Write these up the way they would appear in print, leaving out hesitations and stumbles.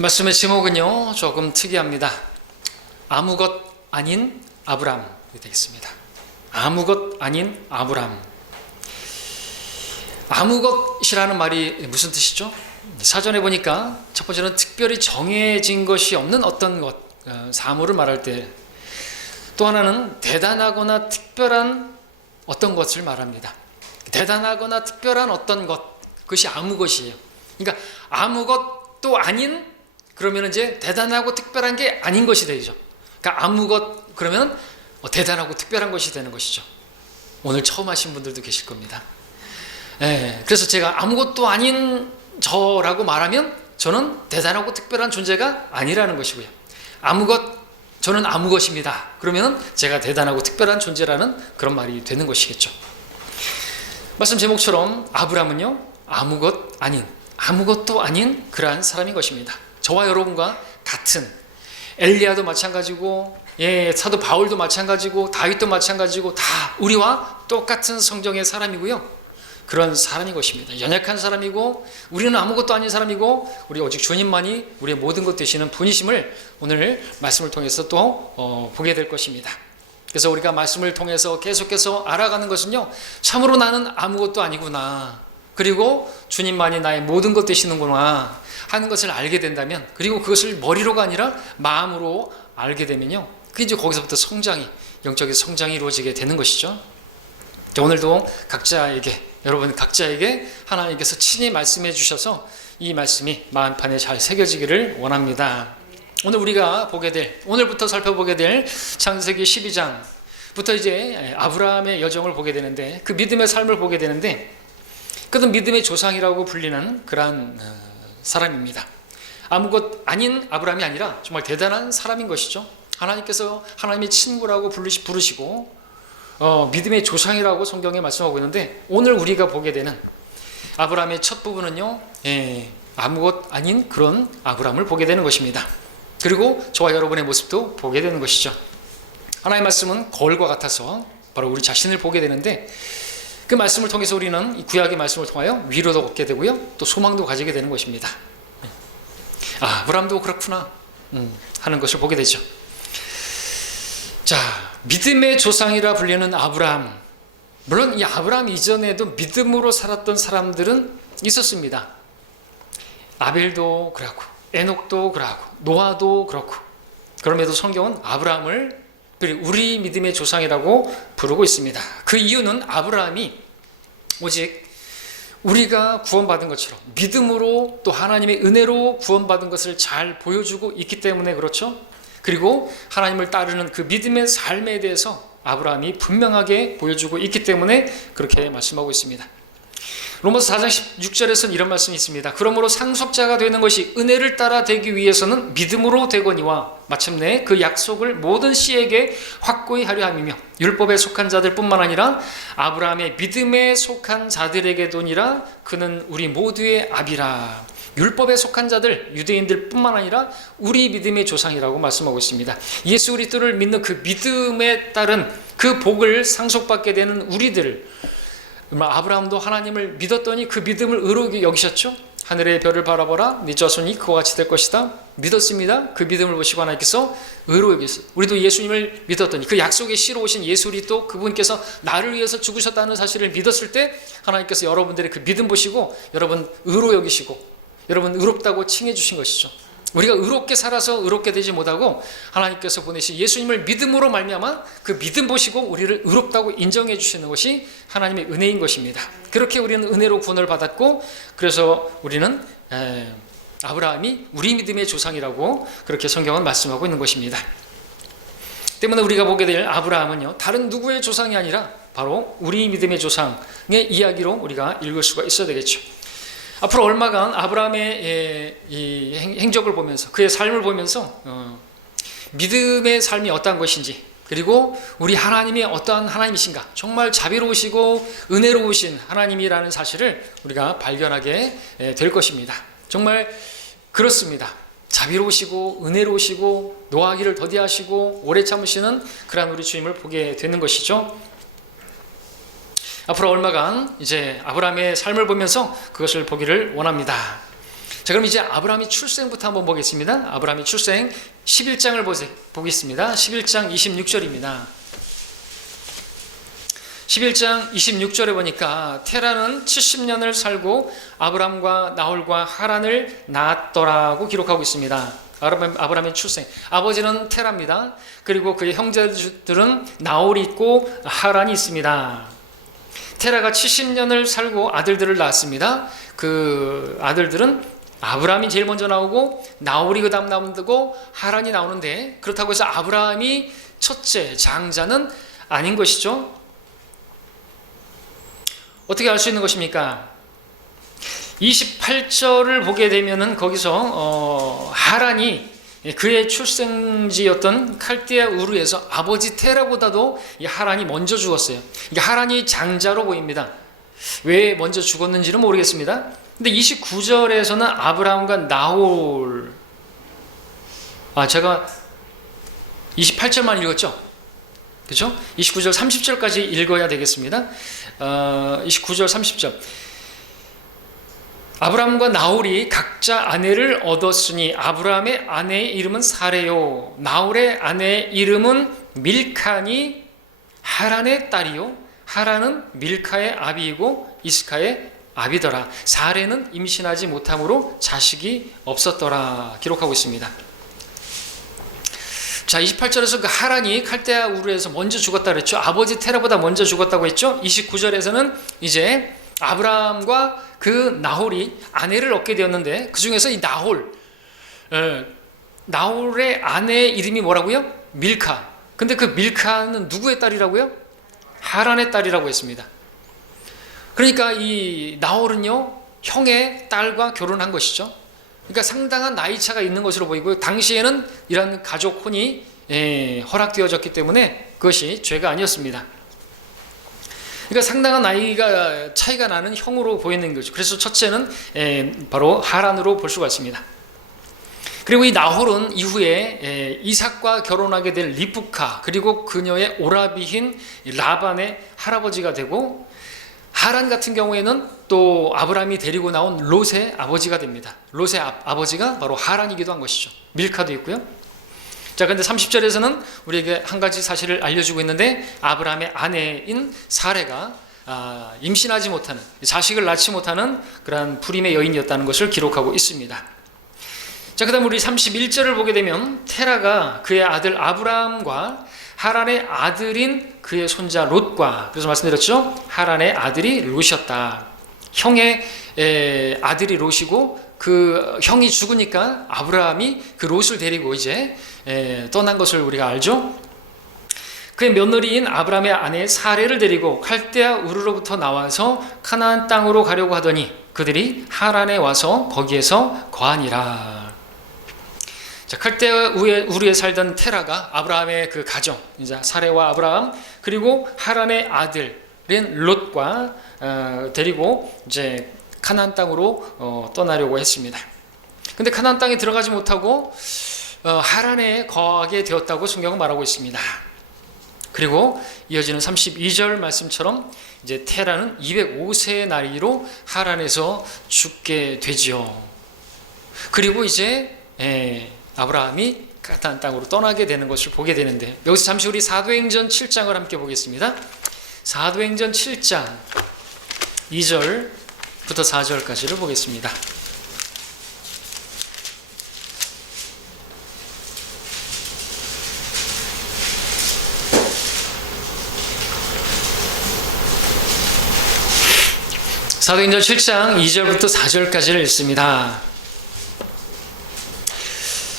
말씀의 제목은요 조금 특이합니다. 아무것 아닌 아브람이 되겠습니다. 아무것 아닌 아브람. 아무것이라는 말이 무슨 뜻이죠? 사전에 보니까 첫 번째는 특별히 정해진 것이 없는 어떤 것, 사물을 말할 때, 또 하나는 대단하거나 특별한 어떤 것을 말합니다. 대단하거나 특별한 어떤 것, 그것이 아무것이에요. 그러니까 아무것도 아닌, 그러면 이제 대단하고 특별한 게 아닌 것이 되죠. 그러니까 아무것 그러면 대단하고 특별한 것이 되는 것이죠. 오늘 처음 하신 분들도 계실 겁니다. 그래서 제가 아무것도 아닌 저라고 말하면 저는 대단하고 특별한 존재가 아니라는 것이고요. 저는 아무것입니다. 그러면 제가 대단하고 특별한 존재라는 그런 말이 되는 것이겠죠. 말씀 제목처럼 아브람은요 아무것도 아닌 그러한 사람인 것입니다. 저와 여러분과 같은, 엘리야도 마찬가지고, 사도 바울도 마찬가지고, 다윗도 마찬가지고, 다 우리와 똑같은 성정의 사람이고요. 그런 사람인 것입니다. 연약한 사람이고, 우리는 아무것도 아닌 사람이고, 우리 오직 주님만이 우리의 모든 것 되시는 분이심을 오늘 말씀을 통해서 또 보게 될 것입니다. 그래서 우리가 말씀을 통해서 계속해서 알아가는 것은요, 참으로 나는 아무것도 아니구나, 그리고 주님만이 나의 모든 것 되시는구나 하는 것을 알게 된다면, 그리고 그것을 머리로가 아니라 마음으로 알게 되면요, 그 이제 거기서부터 영적인 성장이 이루어지게 되는 것이죠. 오늘도 여러분 각자에게 하나님께서 친히 말씀해 주셔서 이 말씀이 마음판에 잘 새겨지기를 원합니다. 오늘부터 살펴보게 될 창세기 12장부터 이제 아브라함의 여정을 보게 되는데, 그 믿음의 삶을 보게 되는데, 그는 믿음의 조상이라고 불리는 그러한 사람입니다. 아무것 아닌 아브라함이 아니라 정말 대단한 사람인 것이죠. 하나님께서 하나님의 친구라고 부르시고 믿음의 조상이라고 성경에 말씀하고 있는데, 오늘 우리가 보게 되는 아브라함의 첫 부분은요, 아무것 아닌 그런 아브라함을 보게 되는 것입니다. 그리고 저와 여러분의 모습도 보게 되는 것이죠. 하나님의 말씀은 거울과 같아서 바로 우리 자신을 보게 되는데, 그 말씀을 통해서 우리는 이 구약의 말씀을 통하여 위로도 얻게 되고요, 또 소망도 가지게 되는 것입니다. 아브라함도 그렇구나 하는 것을 보게 되죠. 자, 믿음의 조상이라 불리는 아브라함. 물론 이 아브라함 이전에도 믿음으로 살았던 사람들은 있었습니다. 아벨도 그렇고, 에녹도 그렇고, 노아도 그렇고. 그럼에도 성경은 아브라함을 우리 믿음의 조상이라고 부르고 있습니다. 그 이유는 아브라함이 오직 우리가 구원받은 것처럼 믿음으로 또 하나님의 은혜로 구원받은 것을 잘 보여주고 있기 때문에 그렇죠. 그리고 하나님을 따르는 그 믿음의 삶에 대해서 아브라함이 분명하게 보여주고 있기 때문에 그렇게 말씀하고 있습니다. 로마서 4장 16절에서는 이런 말씀이 있습니다. 그러므로 상속자가 되는 것이 은혜를 따라 되기 위해서는 믿음으로 되거니와 마침내 그 약속을 모든 씨에게 확고히 하려 함이며, 율법에 속한 자들 뿐만 아니라 아브라함의 믿음에 속한 자들에게도니라. 그는 우리 모두의 아비라. 율법에 속한 자들, 유대인들 뿐만 아니라 우리 믿음의 조상이라고 말씀하고 있습니다. 예수 그리스도를 믿는 그 믿음에 따른 그 복을 상속받게 되는 우리들, 아브라함도 하나님을 믿었더니 그 믿음을 의롭게 여기셨죠. 하늘의 별을 바라보라, 네 자손이 그와 같이 될 것이다. 믿었습니다. 그 믿음을 보시고 하나님께서 의롭게 여기셨어요. 우리도 예수님을 믿었더니 그 약속의 씨로 오신 예수 그리스도, 그분께서 나를 위해서 죽으셨다는 사실을 믿었을 때 하나님께서 여러분들의 그 믿음 보시고 여러분 의롭게 여기시고 여러분 의롭다고 칭해 주신 것이죠. 우리가 의롭게 살아서 의롭게 되지 못하고 하나님께서 보내신 예수님을 믿음으로 말미암아 그 믿음 보시고 우리를 의롭다고 인정해 주시는 것이 하나님의 은혜인 것입니다. 그렇게 우리는 은혜로 구원을 받았고, 그래서 우리는 아브라함이 우리 믿음의 조상이라고 그렇게 성경은 말씀하고 있는 것입니다. 때문에 우리가 보게 될 아브라함은요, 다른 누구의 조상이 아니라 바로 우리 믿음의 조상의 이야기로 우리가 읽을 수가 있어야 되겠죠. 앞으로 얼마간 아브라함의 이 행적을 보면서, 그의 삶을 보면서 믿음의 삶이 어떠한 것인지, 그리고 우리 하나님이 어떠한 하나님이신가, 정말 자비로우시고 은혜로우신 하나님이라는 사실을 우리가 발견하게 될 것입니다. 정말 그렇습니다. 자비로우시고 은혜로우시고 노하기를 더디하시고 오래 참으시는 그러한 우리 주님을 보게 되는 것이죠. 앞으로 얼마간 이제 아브라함의 삶을 보면서 그것을 보기를 원합니다. 자, 그럼 이제 아브라함의 출생부터 한번 보겠습니다. 아브라함의 출생 11장을 보겠습니다. 11장 26절입니다. 11장 26절에 보니까 테라는 70년을 살고 아브람과 나홀과 하란을 낳았더라고 기록하고 있습니다. 아브라함의 출생, 아버지는 테라입니다. 그리고 그의 형제들은 나홀이 있고 하란이 있습니다. 테라가 70년을 살고 아들들을 낳았습니다. 그 아들들은 아브라함이 제일 먼저 나오고 나홀이 그 다음 나오고 하란이 나오는데, 그렇다고 해서 아브라함이 첫째 장자는 아닌 것이죠. 어떻게 알 수 있는 것입니까? 28절을 보게 되면은 거기서 하란이 그의 출생지였던 칼디아 우르에서 아버지 테라보다도 이 하란이 먼저 죽었어요. 이게 하란이 장자로 보입니다. 왜 먼저 죽었는지는 모르겠습니다. 근데 29절에서는 아브라함과 나홀, 제가 28절만 읽었죠? 그렇죠? 29절 30절까지 읽어야 되겠습니다. 29절 30절. 아브라함과 나홀이 각자 아내를 얻었으니 아브라함의 아내의 이름은 사레요, 나홀의 아내의 이름은 밀카니 하란의 딸이요, 하란은 밀카의 아비이고 이스카의 아비더라. 사레는 임신하지 못함으로 자식이 없었더라 기록하고 있습니다. 자, 28절에서 그 하란이 칼데아 우르에서 먼저 죽었다 그랬죠. 아버지 테라보다 먼저 죽었다고 했죠. 29절에서는 이제 아브라함과 그 나홀이 아내를 얻게 되었는데, 그 중에서 이 나홀의 아내의 이름이 뭐라고요? 밀카. 근데 그 밀카는 누구의 딸이라고요? 하란의 딸이라고 했습니다. 그러니까 이 나홀은요, 형의 딸과 결혼한 것이죠. 그러니까 상당한 나이 차가 있는 것으로 보이고요. 당시에는 이런 가족 혼이 허락되어졌기 때문에 그것이 죄가 아니었습니다. 그러니까 상당한 나이가 차이가 나는 형으로 보이는 거죠. 그래서 첫째는 바로 하란으로 볼 수가 있습니다. 그리고 이 나홀은 이후에 이삭과 결혼하게 될 리브카, 그리고 그녀의 오라비인 라반의 할아버지가 되고, 하란 같은 경우에는 또 아브라함이 데리고 나온 롯의 아버지가 됩니다. 롯의 아버지가 바로 하란이기도 한 것이죠. 밀카도 있고요. 자, 근데 30절에서는 우리에게 한 가지 사실을 알려주고 있는데, 아브라함의 아내인 사레가 임신하지 못하는, 자식을 낳지 못하는 그러한 불임의 여인이었다는 것을 기록하고 있습니다. 자, 그 다음 우리 31절을 보게 되면 테라가 그의 아들 아브라함과 하란의 아들인 그의 손자 롯과, 그래서 말씀드렸죠, 하란의 아들이 롯이었다. 형의 아들이 롯이고, 그 형이 죽으니까 아브라함이 그 롯을 데리고 이제 떠난 것을 우리가 알죠. 그의 며느리인 아브라함의 아내 사레를 데리고 칼데아 우르로부터 나와서 가나안 땅으로 가려고 하더니 그들이 하란에 와서 거기에서 거하니라. 자, 칼데아 우르에 살던 테라가 아브라함의 그 가정, 이제 사레와 아브라함, 그리고 하란의 아들인 롯과 데리고 이제 가나안 땅으로 떠나려고 했습니다. 근데 가나안 땅에 들어가지 못하고 하란에 거하게 되었다고 성경은 말하고 있습니다. 그리고 이어지는 32절 말씀처럼 이제 테라는 205세의 나이로 하란에서 죽게 되지요. 그리고 이제 아브라함이 가나안 땅으로 떠나게 되는 것을 보게 되는데, 여기서 잠시 우리 사도행전 7장을 함께 보겠습니다. 사도행전 7장 2절부터 4절까지를 보겠습니다. 사도행전 7장 2절부터 4절까지를 읽습니다.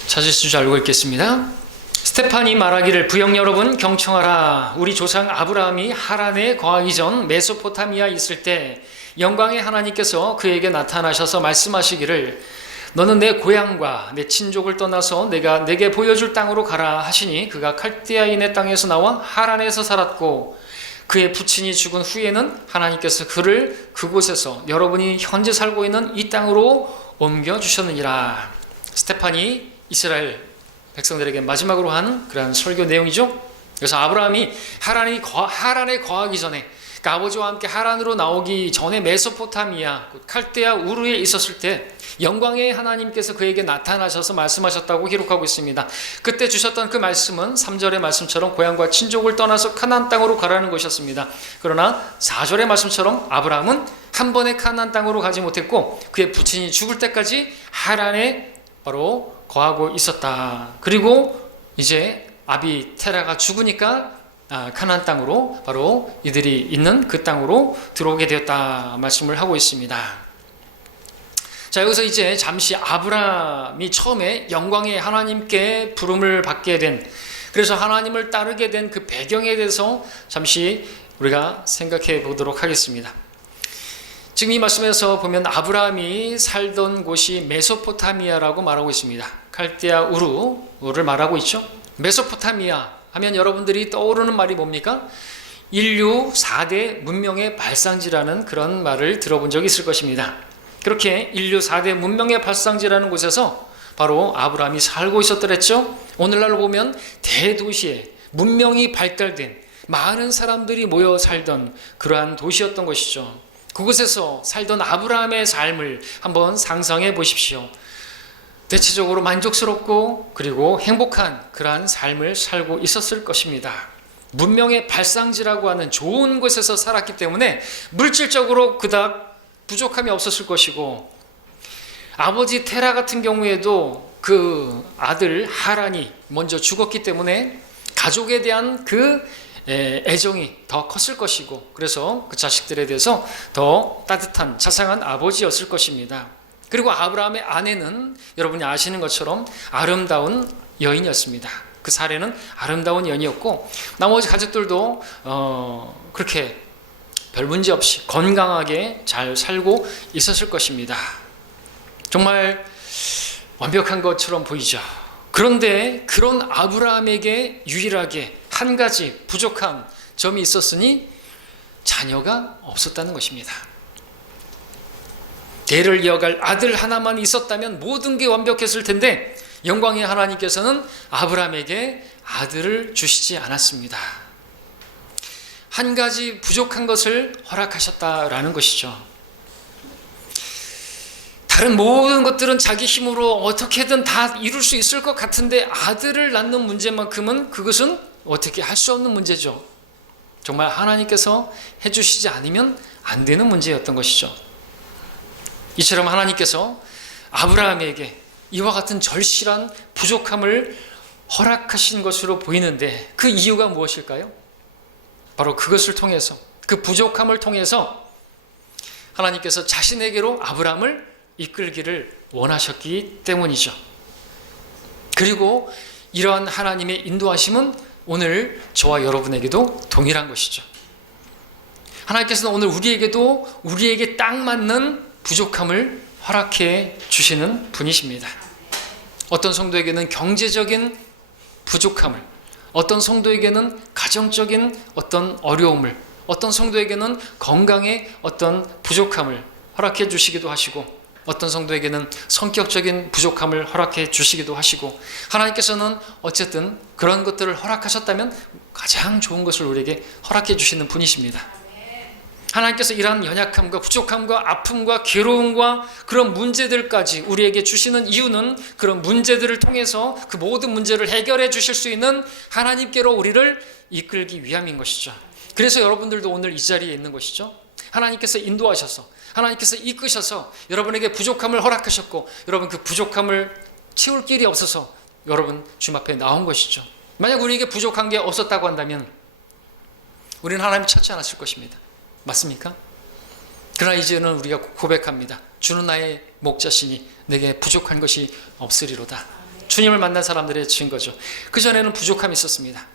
찾으실 줄 알고 읽겠습니다. 스테판이 말하기를, 부영 여러분 경청하라. 우리 조상 아브라함이 하란에 거하기 전 메소포타미아에 있을 때 영광의 하나님께서 그에게 나타나셔서 말씀하시기를, 너는 내 고향과 내 친족을 떠나서 내가 내게 보여줄 땅으로 가라 하시니, 그가 칼디아인의 땅에서 나와 하란에서 살았고, 그의 부친이 죽은 후에는 하나님께서 그를 그곳에서 여러분이 현재 살고 있는 이 땅으로 옮겨주셨느니라. 스테판이 이스라엘 백성들에게 마지막으로 한 그러한 설교 내용이죠. 그래서 아브라함이 하란에 거하기 전에 그러니까 아버지와 함께 하란으로 나오기 전에 메소포타미아 칼데아 우르에 있었을 때 영광의 하나님께서 그에게 나타나셔서 말씀하셨다고 기록하고 있습니다. 그때 주셨던 그 말씀은 3절의 말씀처럼 고향과 친족을 떠나서 가나안 땅으로 가라는 것이었습니다. 그러나 4절의 말씀처럼 아브라함은 한 번에 가나안 땅으로 가지 못했고 그의 부친이 죽을 때까지 하란에 바로 거하고 있었다. 그리고 이제 아비 테라가 죽으니까 가나안 땅으로 바로 이들이 있는 그 땅으로 들어오게 되었다 말씀을 하고 있습니다. 자, 여기서 이제 잠시 아브라함이 처음에 영광의 하나님께 부름을 받게 된, 그래서 하나님을 따르게 된 그 배경에 대해서 잠시 우리가 생각해 보도록 하겠습니다. 지금 이 말씀에서 보면 아브라함이 살던 곳이 메소포타미아라고 말하고 있습니다. 칼데아 우르를 말하고 있죠. 메소포타미아 하면 여러분들이 떠오르는 말이 뭡니까? 인류 4대 문명의 발상지라는 그런 말을 들어본 적이 있을 것입니다. 그렇게 인류 4대 문명의 발상지라는 곳에서 바로 아브라함이 살고 있었더랬죠. 오늘날 보면 대도시에 문명이 발달된 많은 사람들이 모여 살던 그러한 도시였던 것이죠. 그곳에서 살던 아브라함의 삶을 한번 상상해 보십시오. 대체적으로 만족스럽고 그리고 행복한 그러한 삶을 살고 있었을 것입니다. 문명의 발상지라고 하는 좋은 곳에서 살았기 때문에 물질적으로 그닥 부족함이 없었을 것이고, 아버지 테라 같은 경우에도 그 아들 하란이 먼저 죽었기 때문에 가족에 대한 그 애정이 더 컸을 것이고, 그래서 그 자식들에 대해서 더 따뜻한 자상한 아버지였을 것입니다. 그리고 아브라함의 아내는 여러분이 아시는 것처럼 아름다운 여인이었습니다. 그 사례는 아름다운 여인이었고, 나머지 가족들도 그렇게 별 문제 없이 건강하게 잘 살고 있었을 것입니다. 정말 완벽한 것처럼 보이죠. 그런데 그런 아브라함에게 유일하게 한 가지 부족한 점이 있었으니 자녀가 없었다는 것입니다. 대를 이어갈 아들 하나만 있었다면 모든 게 완벽했을 텐데 영광의 하나님께서는 아브라함에게 아들을 주시지 않았습니다. 한 가지 부족한 것을 허락하셨다라는 것이죠. 다른 모든 것들은 자기 힘으로 어떻게든 다 이룰 수 있을 것 같은데 아들을 낳는 문제만큼은 그것은 어떻게 할 수 없는 문제죠. 정말 하나님께서 해주시지 않으면 안 되는 문제였던 것이죠. 이처럼 하나님께서 아브라함에게 이와 같은 절실한 부족함을 허락하신 것으로 보이는데 그 이유가 무엇일까요? 바로 그것을 통해서, 그 부족함을 통해서 하나님께서 자신에게로 아브라함을 이끌기를 원하셨기 때문이죠. 그리고 이러한 하나님의 인도하심은 오늘 저와 여러분에게도 동일한 것이죠. 하나님께서는 오늘 우리에게 딱 맞는 부족함을 허락해 주시는 분이십니다. 어떤 성도에게는 경제적인 부족함을, 어떤 성도에게는 가정적인 어떤 어려움을, 어떤 성도에게는 건강의 어떤 부족함을 허락해 주시기도 하시고, 어떤 성도에게는 성격적인 부족함을 허락해 주시기도 하시고, 하나님께서는 어쨌든 그런 것들을 허락하셨다면 가장 좋은 것을 우리에게 허락해 주시는 분이십니다. 하나님께서 이러한 연약함과 부족함과 아픔과 괴로움과 그런 문제들까지 우리에게 주시는 이유는 그런 문제들을 통해서 그 모든 문제를 해결해 주실 수 있는 하나님께로 우리를 이끌기 위함인 것이죠. 그래서 여러분들도 오늘 이 자리에 있는 것이죠. 하나님께서 인도하셔서, 하나님께서 이끄셔서 여러분에게 부족함을 허락하셨고, 여러분 그 부족함을 채울 길이 없어서 여러분 주님 앞에 나온 것이죠. 만약 우리에게 부족한 게 없었다고 한다면 우리는 하나님을 찾지 않았을 것입니다. 맞습니까? 그러나 이제는 우리가 고백합니다. 주는 나의 목자시니 내게 부족한 것이 없으리로다. 주님을 만난 사람들의 증거죠. 그전에는 부족함이 있었습니다.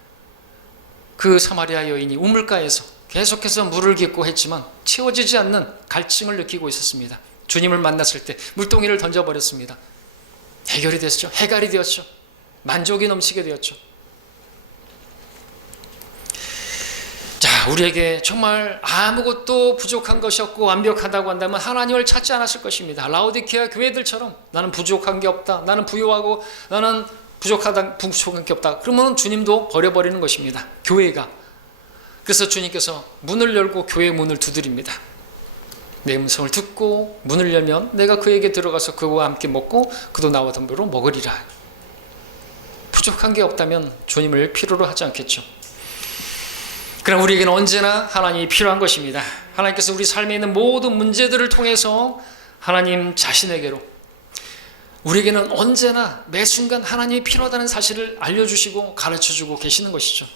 그 사마리아 여인이 우물가에서 계속해서 물을 깃고 했지만 채워지지 않는 갈증을 느끼고 있었습니다. 주님을 만났을 때 물동이를 던져버렸습니다. 해결이 됐죠. 해갈이 되었죠. 만족이 넘치게 되었죠. 자, 우리에게 정말 아무것도 부족한 것이 없고 완벽하다고 한다면 하나님을 찾지 않았을 것입니다. 라오디케아 교회들처럼 나는 부족한 게 없다, 나는 부유하고 부족한 게 없다, 그러면 주님도 버려버리는 것입니다. 교회가 그래서 주님께서 문을 열고 교회의 문을 두드립니다. 내 음성을 듣고 문을 열면 내가 그에게 들어가서 그와 함께 먹고 그도 나와 더불어 먹으리라. 부족한 게 없다면 주님을 필요로 하지 않겠죠. 그럼 우리에게는 언제나 하나님이 필요한 것입니다. 하나님께서 우리 삶에 있는 모든 문제들을 통해서 하나님 자신에게로 우리에게는 언제나 매 순간 하나님이 필요하다는 사실을 알려주시고 가르쳐주고 계시는 것이죠.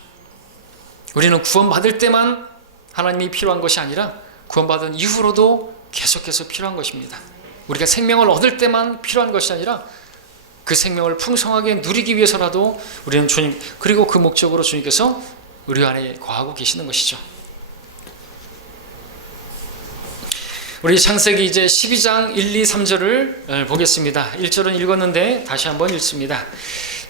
우리는 구원받을 때만 하나님이 필요한 것이 아니라 구원받은 이후로도 계속해서 필요한 것입니다. 우리가 생명을 얻을 때만 필요한 것이 아니라 그 생명을 풍성하게 누리기 위해서라도 우리는 주님, 그리고 그 목적으로 주님께서 우리 안에 거하고 계시는 것이죠. 우리 창세기 이제 12장 1, 2, 3절을 보겠습니다. 1절은 읽었는데 다시 한번 읽습니다.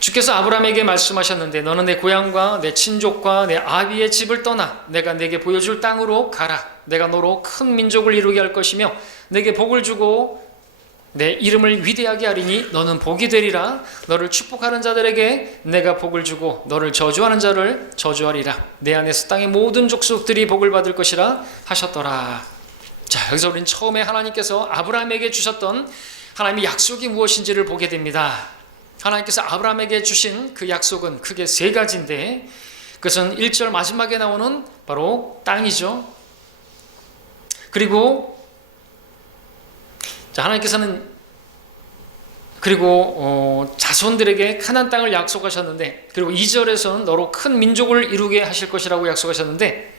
주께서 아브라함에게 말씀하셨는데 너는 내 고향과 내 친족과 내 아비의 집을 떠나 내가 내게 보여줄 땅으로 가라. 내가 너로 큰 민족을 이루게 할 것이며 내게 복을 주고 내 이름을 위대하게 하리니 너는 복이 되리라. 너를 축복하는 자들에게 내가 복을 주고 너를 저주하는 자를 저주하리라. 내 안에서 땅의 모든 족속들이 복을 받을 것이라 하셨더라. 자, 여기서 우리는 처음에 하나님께서 아브라함에게 주셨던 하나님의 약속이 무엇인지를 보게 됩니다. 하나님께서 아브라함에게 주신 그 약속은 크게 세 가지인데 그것은 1절 마지막에 나오는 바로 땅이죠. 그리고 자, 하나님께서는 그리고 자손들에게 가나안 땅을 약속하셨는데 그리고 2절에서는 너로 큰 민족을 이루게 하실 것이라고 약속하셨는데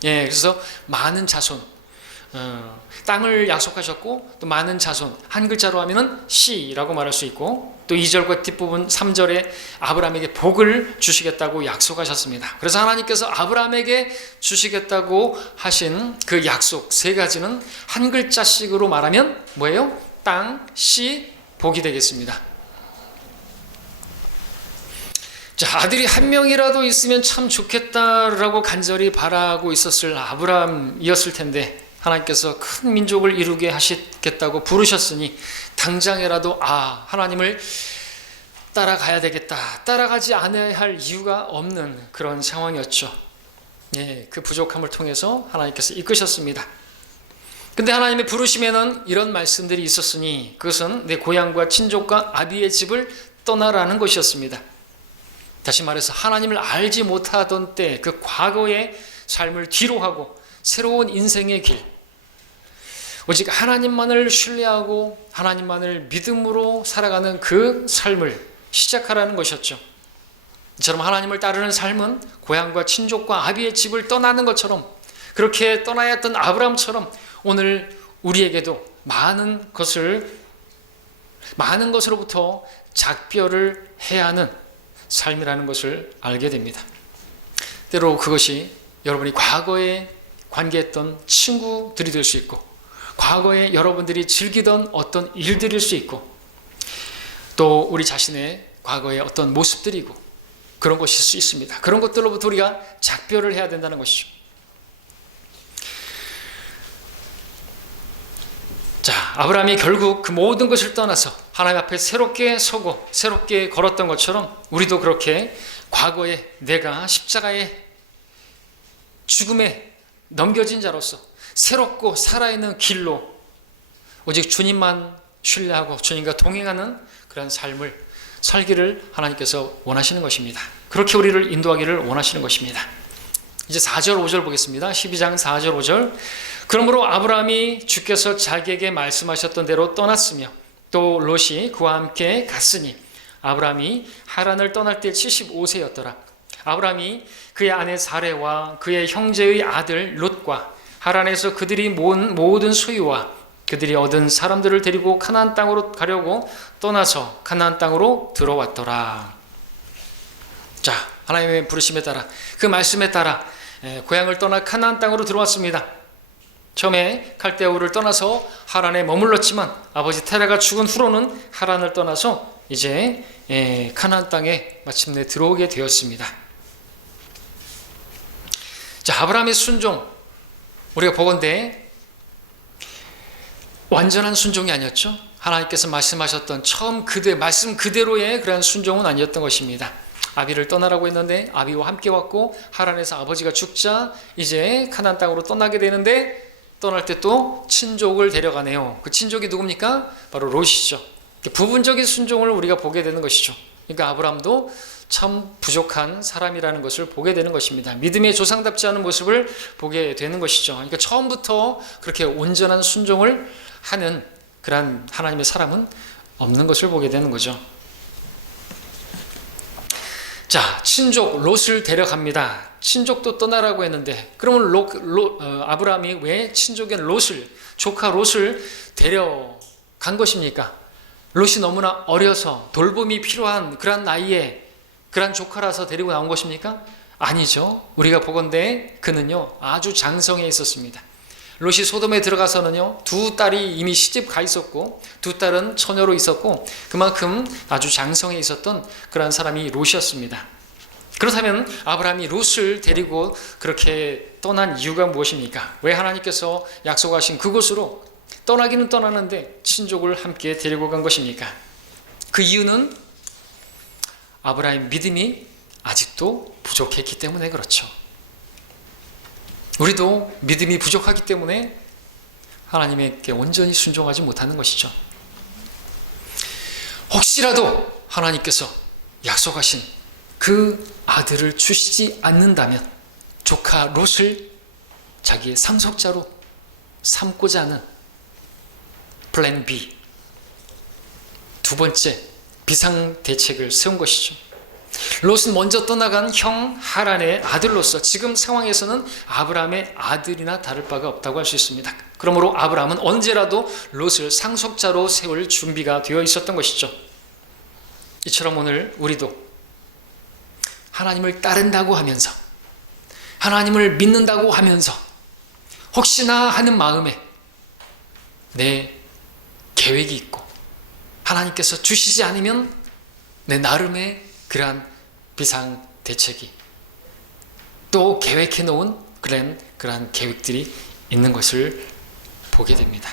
그래서 많은 자손 땅을 약속하셨고 또 많은 자손 한 글자로 하면은 씨라고 말할 수 있고 또 2절과 뒷부분 3절에 아브라함에게 복을 주시겠다고 약속하셨습니다. 그래서 하나님께서 아브라함에게 주시겠다고 하신 그 약속 세 가지는 한 글자씩으로 말하면 뭐예요? 땅, 씨, 복이 되겠습니다. 자, 아들이 한 명이라도 있으면 참 좋겠다라고 간절히 바라고 있었을 아브라함이었을 텐데 하나님께서 큰 민족을 이루게 하시겠다고 부르셨으니 당장이라도 하나님을 따라가야 되겠다. 따라가지 않아야 할 이유가 없는 그런 상황이었죠. 그 부족함을 통해서 하나님께서 이끄셨습니다. 근데 하나님의 부르심에는 이런 말씀들이 있었으니 그것은 내 고향과 친족과 아비의 집을 떠나라는 것이었습니다. 다시 말해서 하나님을 알지 못하던 때 그 과거의 삶을 뒤로 하고 새로운 인생의 길 오직 하나님만을 신뢰하고 하나님만을 믿음으로 살아가는 그 삶을 시작하라는 것이었죠. 이처럼 하나님을 따르는 삶은 고향과 친족과 아비의 집을 떠나는 것처럼 그렇게 떠나야 했던 아브라함처럼 오늘 우리에게도 많은 것으로부터 작별을 해야 하는 삶이라는 것을 알게 됩니다. 때로 그것이 여러분이 과거에 관계했던 친구들이 될 수 있고 과거에 여러분들이 즐기던 어떤 일들일 수 있고 또 우리 자신의 과거의 어떤 모습들이고 그런 것일 수 있습니다. 그런 것들로부터 우리가 작별을 해야 된다는 것이죠. 자, 아브라함이 결국 그 모든 것을 떠나서 하나님 앞에 새롭게 서고 새롭게 걸었던 것처럼 우리도 그렇게 과거에 내가 십자가의 죽음에 넘겨진 자로서 새롭고 살아있는 길로 오직 주님만 신뢰하고 주님과 동행하는 그런 삶을 살기를 하나님께서 원하시는 것입니다. 그렇게 우리를 인도하기를 원하시는 것입니다. 이제 4절 5절 보겠습니다. 12장 4절 5절 그러므로 아브라함이 주께서 자기에게 말씀하셨던 대로 떠났으며 또 롯이 그와 함께 갔으니 아브라함이 하란을 떠날 때 75세였더라. 아브라함이 그의 아내 사레와 그의 형제의 아들 롯과 하란에서 그들이 모은 모든 소유와 그들이 얻은 사람들을 데리고 가나안 땅으로 가려고 떠나서 가나안 땅으로 들어왔더라. 자, 하나님의 부르심에 따라 그 말씀에 따라 고향을 떠나 가나안 땅으로 들어왔습니다. 처음에 칼데우를 떠나서 하란에 머물렀지만 아버지 테라가 죽은 후로는 하란을 떠나서 이제 가나안 땅에 마침내 들어오게 되었습니다. 자, 아브라함의 순종 우리가 보건대 완전한 순종이 아니었죠. 하나님께서 말씀하셨던 처음 말씀 그대로의 그러한 순종은 아니었던 것입니다. 아비를 떠나라고 했는데 아비와 함께 왔고 하란에서 아버지가 죽자 이제 가나안 땅으로 떠나게 되는데 떠날 때 또 친족을 데려가네요. 그 친족이 누굽니까? 바로 롯이죠. 부분적인 순종을 우리가 보게 되는 것이죠. 그러니까 아브라함도 참 부족한 사람이라는 것을 보게 되는 것입니다. 믿음의 조상답지 않은 모습을 보게 되는 것이죠. 그러니까 처음부터 그렇게 온전한 순종을 하는 그런 하나님의 사람은 없는 것을 보게 되는 거죠. 자, 친족 롯을 데려갑니다. 친족도 떠나라고 했는데 그러면 아브라함이 왜 친족인 롯을, 조카 롯을 데려간 것입니까? 롯이 너무나 어려서 돌봄이 필요한 그런 나이에 그런 조카라서 데리고 나온 것입니까? 아니죠. 우리가 보건대 그는요 아주 장성해 있었습니다. 롯이 소돔에 들어가서는요 두 딸이 이미 시집 가 있었고 두 딸은 처녀로 있었고 그만큼 아주 장성해 있었던 그런 사람이 롯이었습니다. 그렇다면 아브라함이 롯을 데리고 그렇게 떠난 이유가 무엇입니까? 왜 하나님께서 약속하신 그곳으로 떠나기는 떠나는데 친족을 함께 데리고 간 것입니까? 그 이유는 아브라함의 믿음이 아직도 부족했기 때문에 그렇죠. 우리도 믿음이 부족하기 때문에 하나님께 온전히 순종하지 못하는 것이죠. 혹시라도 하나님께서 약속하신 그 아들을 주시지 않는다면 조카 롯을 자기의 상속자로 삼고자 하는 플랜 B, 두 번째 비상대책을 세운 것이죠. 롯은 먼저 떠나간 형 하란의 아들로서 지금 상황에서는 아브라함의 아들이나 다를 바가 없다고 할 수 있습니다. 그러므로 아브라함은 언제라도 롯을 상속자로 세울 준비가 되어 있었던 것이죠. 이처럼 오늘 우리도 하나님을 따른다고 하면서 하나님을 믿는다고 하면서 혹시나 하는 마음에 내 계획이 있고 하나님께서 주시지 않으면 내 나름의 그러한 비상대책이 또 계획해 놓은 그러한 계획들이 있는 것을 보게 됩니다.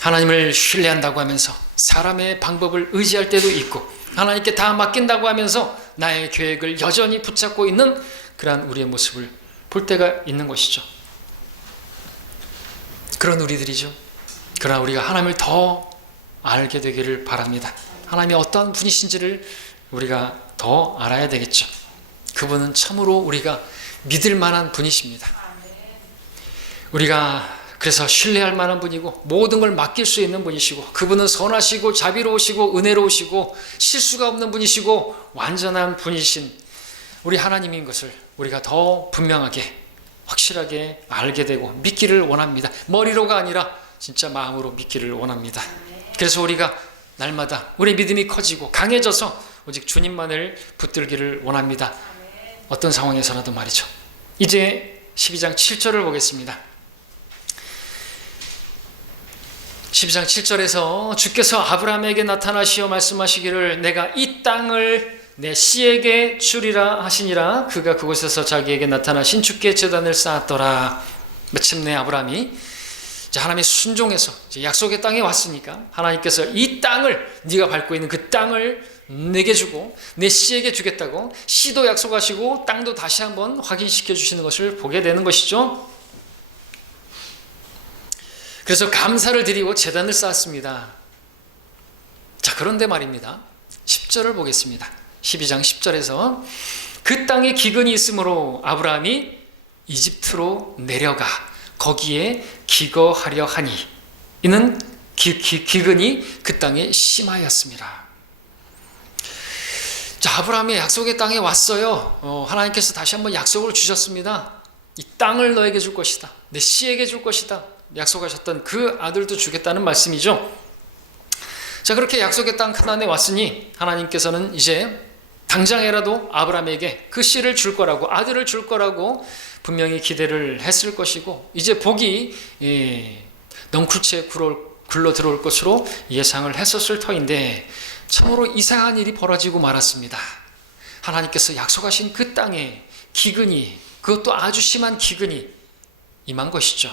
하나님을 신뢰한다고 하면서 사람의 방법을 의지할 때도 있고 하나님께 다 맡긴다고 하면서 나의 계획을 여전히 붙잡고 있는 그러한 우리의 모습을 볼 때가 있는 것이죠. 그런 우리들이죠. 그러나 우리가 하나님을 더 알게 되기를 바랍니다. 하나님이 어떠한 분이신지를 우리가 더 알아야 되겠죠. 그분은 참으로 우리가 믿을 만한 분이십니다. 우리가 그래서 신뢰할 만한 분이고 모든 걸 맡길 수 있는 분이시고 그분은 선하시고 자비로우시고 은혜로우시고 실수가 없는 분이시고 완전한 분이신 우리 하나님인 것을 우리가 더 분명하게 확실하게 알게 되고 믿기를 원합니다. 머리로가 아니라 진짜 마음으로 믿기를 원합니다. 그래서 우리가 날마다 우리 믿음이 커지고 강해져서 오직 주님만을 붙들기를 원합니다. 어떤 상황에서라도 말이죠. 이제 12장 7절을 보겠습니다. 12장 7절에서 주께서 아브라함에게 나타나시어 말씀하시기를 내가 이 땅을 내 씨에게 주리라 하시니라. 그가 그곳에서 자기에게 나타나신 주께 제단을 쌓았더라. 마침내 아브라함이 하나님의 순종해서 약속의 땅에 왔으니까 하나님께서 이 땅을 네가 밟고 있는 그 땅을 내게 주고 내 씨에게 주겠다고 씨도 약속하시고 땅도 다시 한번 확인시켜 주시는 것을 보게 되는 것이죠. 그래서 감사를 드리고 제단을 쌓았습니다. 자, 그런데 말입니다. 10절을 보겠습니다. 12장 10절에서 그 땅에 기근이 있으므로 아브라함이 이집트로 내려가 거기에 기거하려 하니 이는 기근이 그 땅에 심하였습니다. 자, 아브라함이 약속의 땅에 왔어요. 하나님께서 다시 한번 약속을 주셨습니다. 이 땅을 너에게 줄 것이다. 내 씨에게 줄 것이다. 약속하셨던 그 아들도 주겠다는 말씀이죠. 자, 그렇게 약속의 땅 카나안에 왔으니 하나님께서는 이제 당장에라도 아브라함에게 그 씨를 줄 거라고 아들을 줄 거라고 분명히 기대를 했을 것이고 이제 복이 넝쿨째 굴러 들어올 것으로 예상을 했었을 터인데 참으로 이상한 일이 벌어지고 말았습니다. 하나님께서 약속하신 그 땅에 기근이 그것도 아주 심한 기근이 임한 것이죠.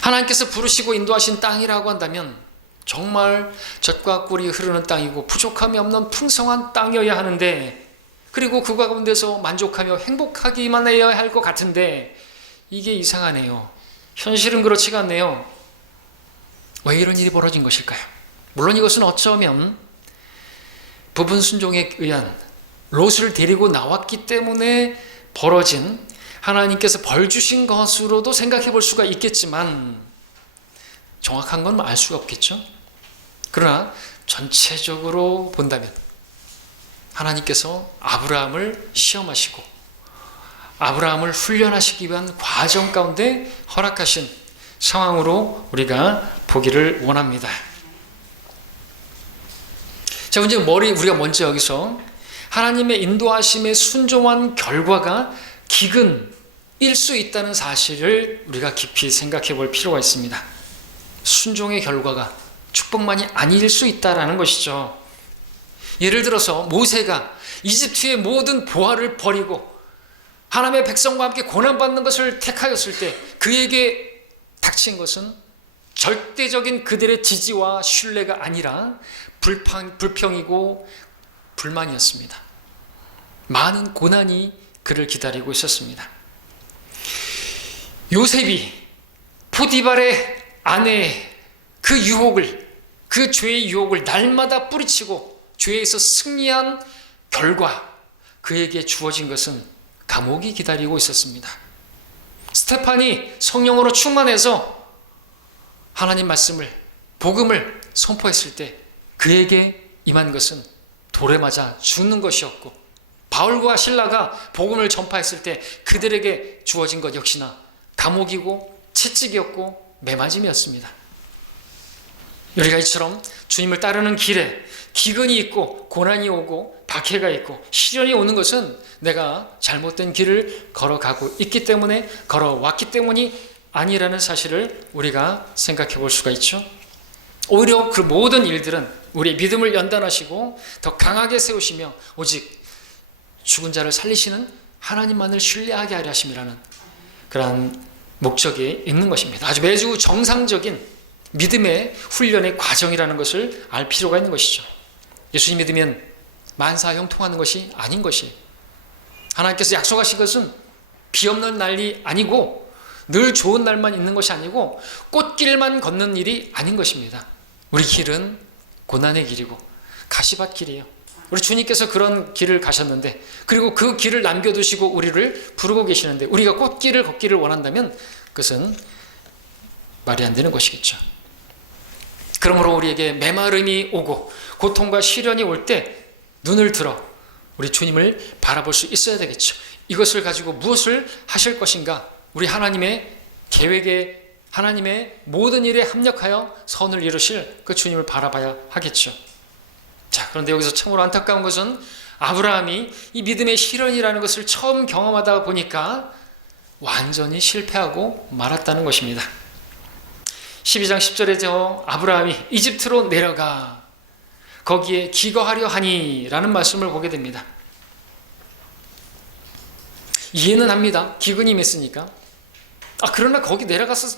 하나님께서 부르시고 인도하신 땅이라고 한다면 정말 젖과 꿀이 흐르는 땅이고 부족함이 없는 풍성한 땅이어야 하는데, 그리고 그 가운데서 만족하며 행복하기만 해야 할 것 같은데 이게 이상하네요. 현실은 그렇지가 않네요. 왜 이런 일이 벌어진 것일까요? 물론 이것은 어쩌면 부분 순종에 의한 롯을 데리고 나왔기 때문에 벌어진, 하나님께서 벌 주신 것으로도 생각해 볼 수가 있겠지만 정확한 건 알 수가 없겠죠. 그러나 전체적으로 본다면 하나님께서 아브라함을 시험하시고 아브라함을 훈련하시기 위한 과정 가운데 허락하신 상황으로 우리가 보기를 원합니다. 자, 이제 우리가 먼저 여기서 하나님의 인도하심에 순종한 결과가 기근일 수 있다는 사실을 우리가 깊이 생각해 볼 필요가 있습니다. 순종의 결과가 축복만이 아닐 수 있다는 것이죠. 예를 들어서 모세가 이집트의 모든 보화를 버리고 하나님의 백성과 함께 고난받는 것을 택하였을 때 그에게 닥친 것은 절대적인 그들의 지지와 신뢰가 아니라 불평이고 불만이었습니다. 많은 고난이 그를 기다리고 있었습니다. 요셉이 포디발의 아내의 그 죄의 유혹을 날마다 뿌리치고 죄에서 승리한 결과 그에게 주어진 것은 감옥이 기다리고 있었습니다. 스테판이 성령으로 충만해서 하나님 말씀을, 복음을 선포했을 때 그에게 임한 것은 돌에 맞아 죽는 것이었고, 바울과 실라가 복음을 전파했을 때 그들에게 주어진 것 역시나 감옥이고 채찍이었고 매맞음이었습니다. 우리가 이처럼 주님을 따르는 길에 기근이 있고 고난이 오고 박해가 있고 시련이 오는 것은 내가 잘못된 길을 걸어가고 있기 때문에, 걸어왔기 때문이 아니라는 사실을 우리가 생각해 볼 수가 있죠. 오히려 그 모든 일들은 우리의 믿음을 연단하시고 더 강하게 세우시며 오직 죽은 자를 살리시는 하나님만을 신뢰하게 하려 하심이라는 그러한 목적이 있는 것입니다. 아주 매주 정상적인 믿음의 훈련의 과정이라는 것을 알 필요가 있는 것이죠. 예수님 믿으면 만사 형통하는 것이 아닌 것이에요. 하나님께서 약속하신 것은 비 없는 날이 아니고 늘 좋은 날만 있는 것이 아니고 꽃길만 걷는 일이 아닌 것입니다. 우리 길은 고난의 길이고 가시밭 길이에요. 우리 주님께서 그런 길을 가셨는데, 그리고 그 길을 남겨두시고 우리를 부르고 계시는데 우리가 꽃길을 걷기를 원한다면 그것은 말이 안 되는 것이겠죠. 그러므로 우리에게 메마름이 오고 고통과 시련이 올 때 눈을 들어 우리 주님을 바라볼 수 있어야 되겠죠. 이것을 가지고 무엇을 하실 것인가, 우리 하나님의 계획에, 하나님의 모든 일에 합력하여 선을 이루실 그 주님을 바라봐야 하겠죠. 자, 그런데 여기서 참으로 안타까운 것은 아브라함이 이 믿음의 시련이라는 것을 처음 경험하다 보니까 완전히 실패하고 말았다는 것입니다. 12장 10절에 아브라함이 이집트로 내려가 거기에 기거하려 하니 라는 말씀을 보게 됩니다. 이해는 합니다. 기근이 있으니까. 그러나 거기 내려가서